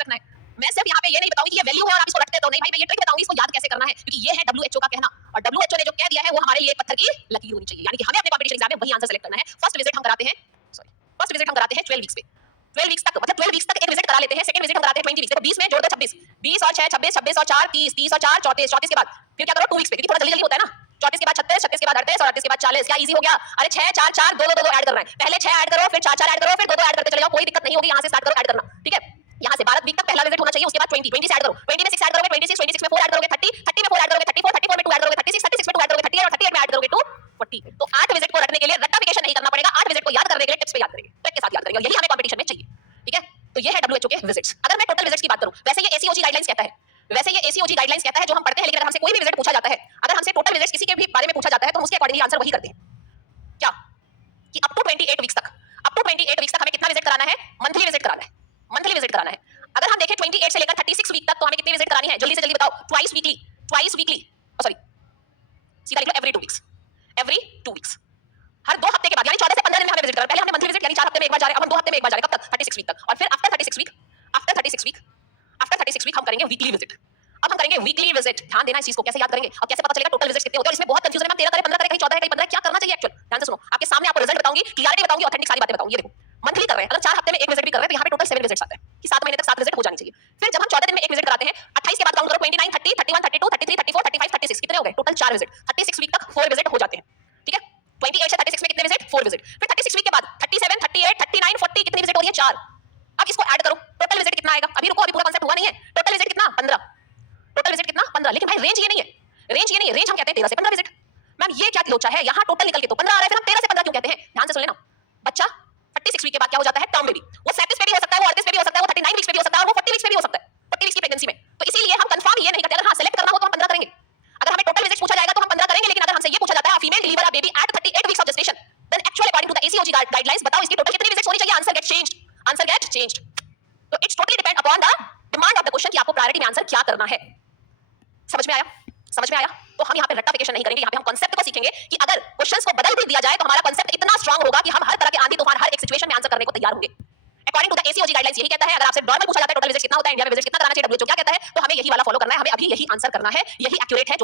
रखना है। मैं सिर्फ यहाँ पे ये नहीं बताऊंगी कि ये वैल्यू है और आप इसको रखते तो नहीं भाई, मैं ये ट्रिक बताऊंगी इसको याद कैसे करना है, क्योंकि ये है डब्ल्यूएचओ का कहना और डब्ल्यूएचओ ने जो कह दिया है वो हमारे लिए पत्थर की लकीर होनी चाहिए, यानी कि हमें अपने कॉम्पिटिशन एग्जाम में वही आंसर सेलेक्ट करना है। फर्स्ट विजिट हम कराते हैं 12 वीक्स पे, 12 वीक्स तक, मतलब 12 वीक्स तक एक विजिट करा लेते हैं। सेकंड विजिट हम कराते हैं 20 वीक्स, देखो 20 में जोड़ दो 26, 20 और 6 26, 26 और 4 30, 30 और 4 34, 34 के बाद फिर क्या करो 2 वीक्स पे, क्योंकि थोड़ा जल्दी जल्दी होता है ना। 34 के बाद 36, 36 के बाद 38 और 38 के बाद 40, क्या इजी हो गया? अरे 6 4 4 2 2 2 ऐड करना है, पहले 6 ऐड करो, फिर 4 4 ऐड करो, फिर 2 2 ऐड करते चले जाओ, कोई दिक्कत नहीं होगी। यहां से स्टार्ट करो ऐड करना, ठीक है। यहां से 12 वीक तक पहला विजिट होना चाहिए, उसके बाद 20 20 से ऐड करो, 20 में 6 ऐड करोगे 26, 26 में 4 ऐड करोगे 30, 30 में 4 ऐड करोगे 34, 34 में 2 ऐड करोगे 36, 36 में 2 ऐड करोगे 38 और 38 में ऐड करोगे 2 40। तो 8 विजिट को रखने के लिए रट्टाफिकेशन नहीं करना पड़ेगा, 8 विजिट को याद करने के लिए टिप्स पे याद करेंगे, ट्रिक के साथ याद करेंगे, और यही हमें कंपटीशन में चाहिए, ठीक है। तो ये है डब्ल्यूएचओ के विजिट्स। अगर मैं टोटल विजिट्स की बात करूं, वैसे ये एसीओजी गाइडलाइंस कहता है, वैसे ये एसीओजी गाइडलाइंस कहता है जो हम पढ़ते हैं, लेकिन अगर हमसे कोई भी विजिट पूछा जाता है, अगर हमसे टोटल विजिट्स किसी के भी बारे में पूछा जाता है तो हम उसके अकॉर्डिंगली आंसर वही करते हैं। क्या कि अप टू 28 वीक्स तक, अप टू 28 वीक्स तक हमें कितना विजिट कराना है? मंथली विजिट कराना है, मंथली विजिट कराना है। अगर हम देखें 28 से लेकर 36 वीक तक तो हमें कितनी विजिट करानी है? जल्दी से जल्दी बताओ। ट्वाइस वीकली, सॉरी सीधा लिख लो एवरी 2 वीक्स, एवरी 2 वीक्स, हर 2 हफ्ते के बाद, यानी 14 से 15 दिन में हमें विजिट करना है। पहले हमने मंथली विजिट यानी 4 हफ्ते में एक बार जा रहे हैं, अब हम 2 हफ्ते में एक बार जा रहे हैं, कब तक? 36 वीक तक। और फिर after 36 week, after 36 week, after 36 week हम करेंगे वीकली विजिट। अब हम करेंगे वीकली विजिट, ध्यान देना इस चीज को, कैसे याद करेंगे और कैसे पता चलेगा टोटल विजिट कितने होते हैं। और इसमें बहुत कंफ्यूजन है, हम 13 करें 15 करें, कहीं 14 है कहीं 15 है, क्या करना चाहिए एक्चुअल? ध्यान से सुनो, आपके सामने आपको रिजल्ट बताऊंगी, क्लियरिटी बताऊंगी, ऑथेंटिक सारी बातें बताऊंगी। ये देखो मंथली कर रहे हैं, अगर 4 हफ्ते में एक विजिट भी कर रहे हैं तो यहाँ पे टोटल 7 विजिट्स आते हैं कि 7 महीने तक 7 विजिट हो जानी चाहिए। फिर जब हम 14 दिन में एक विजिट कराते हैं, 28 के बाद काउंट करो 29 30 31 32 33 34 35 36, कितने हो गए? Total 4 visit. 36 वीक तक 4 विजिट हो जाते हैं, ठीक है। 28 से 36 में कितने विजिट? 4 विजिट। फिर 36 वीक के बाद 37 38 39 40 कितनी विजिट हो रही है? 4। अब इसको ऐड करो, टोटल विजिट कितना आएगा? अभी रुको, अभी पूरा कांसेप्ट हुआ नहीं है। टोटल विजिट कितना? 15। टोटल विजिट कितना? 15। लेकिन भाई रेंज ये नहीं है, रेंज ये नहीं है, रेंज हम कहते हैं 13 से 15 विजिट। मैम ये क्या लोचा है, यहाँ टोटल निकल के तो 15 आ रहा है, फिर हम 13 से 15 क्यों कहते हैं? ध्यान से सुन लेना बच्चा, 36 वीक के बाद क्या हो जाता है? Term baby. वो 37 पे भी हो सकता है, वो 38 पे भी हो सकता है, वो 39 वीक्स पे भी हो सकता है, और वो 40 वीक्स पे भी हो सकता है, 40 वीक्स की प्रेगनेंसी में। तो इसीलिए हम कंफर्म ये नहीं करते, अगर हाँ सेलेक्ट करना हो तो हम 15 करेंगे। अगर हमें टोटल विजिट पूछा जाएगा तो हम 15 करेंगे, लेकिन अगर हमसे ये पूछा जाता है female deliver a baby at 38 weeks of gestation, then actually according to the ACOG guidelines बताओ इसकी टोटल कितनी विजिट्स होनी चाहिए? Answer get changed, answer get changed. तो it's totally depend upon the demand of the question कि आपको priority में answer क्या करना है। समझ में आया? समझ में आया? तो हम यहाँ पे रट्टाफिकेशन नहीं करेंगे, यहाँ पे हम कॉन्सेप्ट को सीखेंगे कि अगर क्वेश्चंस को बदल भी दिया जाए तो हमारा कॉन्सेप्ट इतना स्ट्रांग होगा कि हम हर तरह के आंधी तूफान हर एक सिचुएशन में आंसर करने को तैयार होंगे। According to the ACOG guidelines यही कहता है। अगर आपसे नॉर्मल पूछा जाता है टोटल विजिट कितना होता है, इंडिया में विजिट कितना कराना चाहिए, डब्ल्यूएचओ क्या कहता है, तो हमें यही वाला फॉलो करना है, हमें अभी यही आंसर करना है, यही एक्यूरेट है।